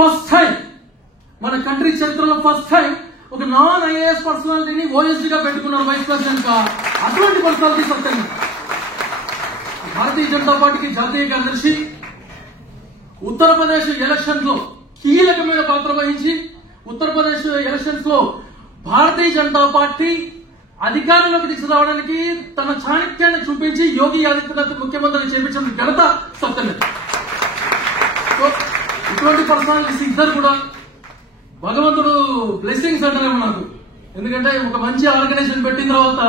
First time మన country చరిత్రలో first time ఒక నాన్ ఐఏఎస్ పర్సనాలిటీని ఓఎస్డీగా పెట్టుకున్నారు వైస్ ప్రెసిడెంట్ గా. అటువంటి పర్సనాలిటీ సత్యంగా భారతీయ జనతా పార్టీకి జాతీయ కార్యదర్శి, ఉత్తరప్రదేశ్ ఎలక్షన్స్ లో కీలకమైన పాత్ర వహించి ఉత్తరప్రదేశ్ ఎలక్షన్స్ లో భారతీయ జనతా పార్టీ అధికారంలోకి తీసుకురావడానికి తన చాణక్యాన్ని చూపించి యోగి ఆదిత్యనాథ్ ముఖ్యమంత్రిని చేపించిన ఘనత సత్యమే. ఇటువంటి పర్సనాలిటీస్ ఇద్దరు కూడా భగవంతుడు బ్లెస్సింగ్స్ అంటారేమో నాకు. ఎందుకంటే ఒక మంచి ఆర్గనైజేషన్ పెట్టిన తర్వాత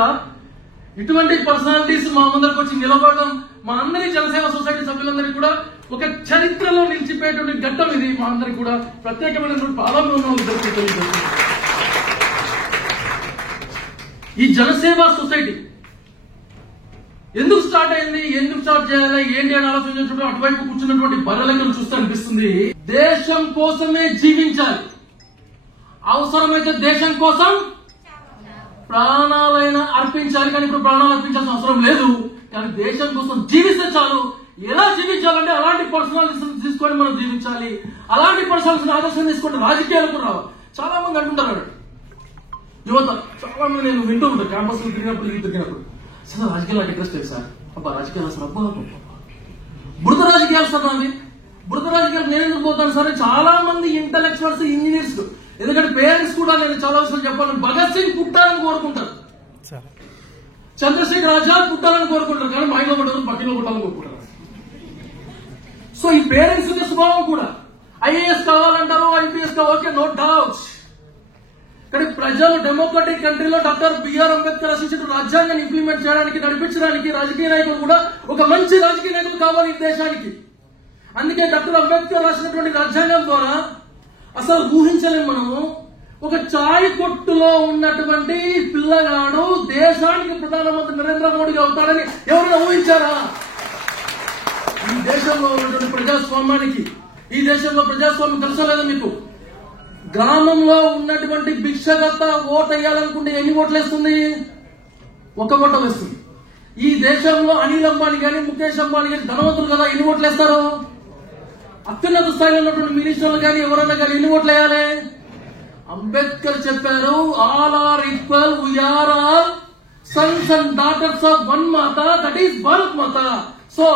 ఇటువంటి పర్సనాలిటీస్ మా ముందరికి వచ్చి నిలబడడం మా అందరి జనసేవ సొసైటీ సభ్యులందరికీ కూడా ఒక చరిత్రలో నిలిచిపోయేటువంటి ఘట్టం ఇది. మా అందరికి కూడా ప్రత్యేకమైనటువంటి పాలన. ఈ జనసేవ సొసైటీ ఎందుకు స్టార్ట్ అయింది, ఎందుకు స్టార్ట్ చేయాలి, ఏంటి అని ఆలోచించినప్పుడు అటువైపు కూర్చున్నటువంటి బర్రెలెక్కలు చూస్తే అనిపిస్తుంది దేశం కోసమే జీవించాలి, అవసరమైతే దేశం కోసం ప్రాణాలైనా అర్పించాలి. కానీ ఇప్పుడు ప్రాణాలు అర్పించాల్సిన అవసరం లేదు, కానీ దేశం కోసం జీవిస్తే చాలు. ఎలా జీవించాలంటే అలాంటి పర్సనాలిటీస్ తీసుకొని మనం జీవించాలి. అలాంటి పర్సనాలిటీస్ ఆదర్శం తీసుకుంటే రాజకీయాలకు రావాలి. చాలా మంది అంటుంటారు యువత, చాలా మంది నేను వింటూ ఉంటాను క్యాంపస్ లో తిరిగినప్పుడు సార్ రాజకీయాలు ఇంట్రెస్ట్ లేదు సార్, అబ్బా రాజకీయాలు సార్, అబ్బా బురద రాజకీయాలు సార్, నాది బురద రాజకీయాలు నేను ఎందుకు పోతాను సార్. చాలా మంది ఇంటలెక్చువల్స్, ఇంజనీర్స్, ఎందుకంటే పేరెంట్స్ కూడా నేను చాలా విషయాలు చెప్పాలని భగత్ సింగ్ పుట్టాలని కోరుకుంటారు, చంద్రశేఖర్ ఆజాద్ పుట్టాలని కోరుకుంటారు, కానీ మా ఇంట్లో పుట్టాలని పక్కలో పుట్టాలని కోరుకుంటారు. సో ఈ పేరెంట్స్ యొక్క స్వభావం కూడా ఐఏఎస్ కావాలంటారు, ఐపీఎస్ కావాలి, ఓకే నో డౌట్స్. కానీ ప్రజలు డెమోక్రటిక్ కంట్రీలో డాక్టర్ బిఆర్ అంబేద్కర్ రచించిన రాజ్యాంగాన్ని ఇంప్లిమెంట్ చేయడానికి, నడిపించడానికి రాజకీయ నాయకులు కూడా ఒక మంచి రాజకీయ నాయకులు కావాలి ఈ దేశానికి. అందుకే డాక్టర్ అంబేద్కర్ రాసినటువంటి రాజ్యాంగం ద్వారా అసలు ఊహించలేము మనము ఒక చాయ్ కొట్టులో ఉన్నటువంటి పిల్లగాడు దేశానికి ప్రధానమంత్రి నరేంద్ర మోడీ అవుతాడని ఎవరైనా ఊహించారా? ఈ దేశంలో ఉన్నటువంటి ప్రజాస్వామ్యానికి, ఈ దేశంలో ప్రజాస్వామ్యం తెలుసలేదు మీకు. గ్రామంలో ఉన్నటువంటి భిక్షగత ఓటు వేయాలనుకుంటే ఎన్ని ఓట్లు వేస్తుంది? ఒక ఓటు వేస్తుంది. ఈ దేశంలో అనిల్ అంబానీ గాని, ముఖేష్ అంబానీ గాని ధనవంతులు కదా, ఎన్ని ఓట్లు వేస్తారు? అత్యున్నత స్థాయిలో ఉన్నటువంటి మినిస్టర్లు కానీ ఎవరైనా కానీ ఎన్ని ఓట్లు వేయాలి? అంబేద్కర్ చెప్పారు, all are equal, we are all sons and daughters of one మాత, that is Bharat Mata. So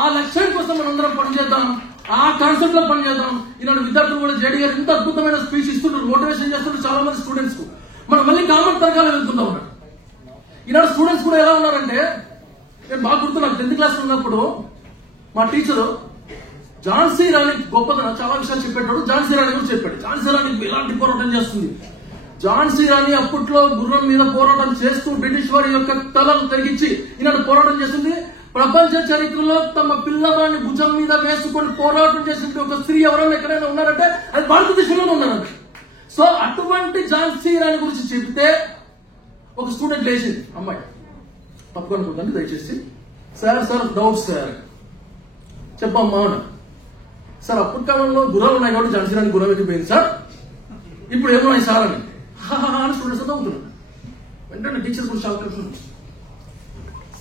ఆ లక్ష్యం కోసం మనందరం పనిచేద్దాం, ఆ కాన్సెప్ట్ లో పనిచేద్దాం. ఈనాడు విద్యార్థులు కూడా జేడీ గారు ఇంత అద్భుతమైన స్పీచ్ ఇస్తుంటారు, మోటివేషన్ చేస్తుంటారు చాలా మంది స్టూడెంట్స్ కు. మనం మళ్ళీ కామన్ తరగాలు వెళ్తుందా ఉన్నాడు. ఈనాడు స్టూడెంట్స్ కూడా ఎలా ఉన్నారంటే, నేను బాగా గుర్తు, నాకు 10th క్లాస్ ఉన్నప్పుడు మా టీచరు ఝాన్సీ రాణి గొప్పతనం చాలా విషయాలు చెప్పేటాడు. ఝాన్సీ రాణి కూడా చెప్పాడు, ఝాన్సీ రాణి ఎలాంటి పోరాటం చేస్తుంది. ఝాన్సీ రాణి అప్పట్లో గుర్రం మీద పోరాటం చేస్తూ బ్రిటిష్ వారి యొక్క తలను తగ్గించి ఈనాడు పోరాటం చేస్తుంది. ప్రపంచ చరిత్రలో తమ పిల్లవాడిని భుజం మీద వేసుకొని పోరాటం చేసిన ఒక స్త్రీ ఎవరైనా ఎక్కడైనా ఉన్నారంటే అది భారతదేశంలోనే ఉన్నారంటే. సో అటువంటి ఝాన్సీ రాణి గురించి చెప్తే ఒక స్టూడెంట్ లేచింది, అమ్మాయి తప్పనుకుందండి, దయచేసి సార్ సార్ డౌట్స్ సార్ చెప్పమ్మా సార్. అప్పటి కాలంలో గుర్రాలు ఉన్నాయి కాబట్టి ఝాన్సీ రాణి గుర్రం ఎక్కిపోయింది సార్, ఇప్పుడు ఏమన్నాయి సార్ అని స్టూడెంట్స్ అంతా అవుతున్నారు. వెంటనే టీచర్ కూడా చాలా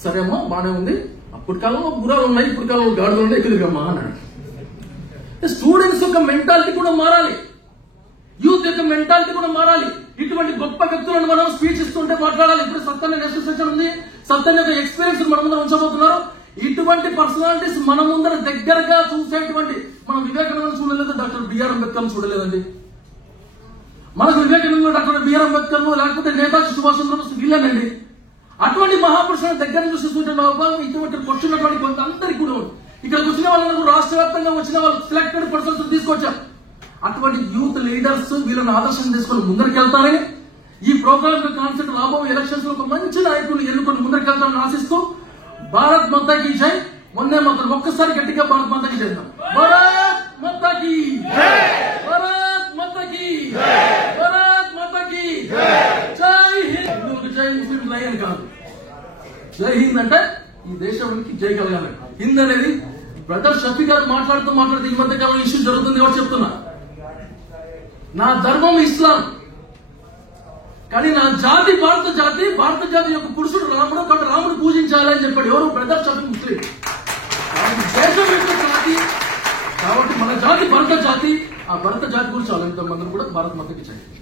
సరే అమ్మా బాగానే ఉంది, అప్పటి కాలంలో గుర్రాలు ఉన్నాయి, ఇప్పుడు కాలంలో గాడులు ఉన్నాయి, ఎక్కడికమ్మా అన్నాడు. స్టూడెంట్స్ యొక్క మెంటాలిటీ కూడా మారాలి, యూత్ యొక్క మెంటాలిటీ కూడా మారాలి. ఇటువంటి గొప్ప వ్యక్తులను మనం స్పీచ్ ఇస్తుంటే మాట్లాడాలి. ఇప్పుడు సత్యన్న నేషనల్ సెషన్ ఉంది, సత్యన్న యొక్క ఎక్స్పీరియన్స్ మన ముందర ఉంచబోతున్నారు. ఇటువంటి పర్సనాలిటీస్ మన ముందర దగ్గరగా చూసేటువంటి, మనం వివేకానంద చూడలేదు, డాక్టర్ బిఆర్ అంబేద్కర్ చూడలేదండి. మనకు వివేకానంద డాక్టర్ బిఆర్ అంబేద్కర్ లేకపోతే నేతాజీ సుభాష్ చంద్రబోస్ వీళ్ళనండి. అటువంటి మహాపురుషుల దగ్గర చూసి ఇటువంటి వచ్చినటువంటి కొంత అందరికీ కూడా ఇక్కడికి వచ్చిన వాళ్ళకు రాష్ట్ర వ్యాప్తంగా వచ్చిన వాళ్ళు సెలెక్టెడ్ పర్సన్స్ తీసుకొచ్చారు. అటువంటి యూత్ లీడర్స్ వీళ్ళని ఆదర్శం తీసుకొని ముందరికెళ్తారని, ఈ ప్రోగ్రామ్ కాన్సెప్ట్ రాబోయే ఎలక్షన్స్ లో ఒక మంచి నాయకులు ఎన్నుకొని ముందరికెళ్తారని ఆశిస్తూ భారత్ మాతాకి జై. మొన్నే మాత్రం ఒక్కసారి గట్టిగా భారత్ మాతాకి జై. భారత్ మాతాకి, భారత్ మాతాకి, భారత్ మాతాకి జై హింద్. జై ముస్లిం జై అని కాదు, జై హింద్ అంటే ఈ దేశానికి జై కలగాలి. హింద్ అనేది బ్రదర్ షఫీ గారు మాట్లాడుతూ ఈ మధ్య కాలంలో ఇష్యూ జరుగుతుంది ఎవరు చెప్తున్నా, నా ధర్మం ఇస్లాం కానీ నా జాతి భారత జాతి, భారత జాతి యొక్క పురుషుడు రాముడు, కాబట్టి రాముడు పూజించాలని చెప్పాడు. ఎవరు? బ్రదర్ షఫీ ముస్లిం. దేశం యొక్క జాతి కాబట్టి మన జాతి భారత జాతి, ఆ భరత జాతి గురించి ఆలోచించడం అందరూ కూడా భారత్ మాతకి చేయండి.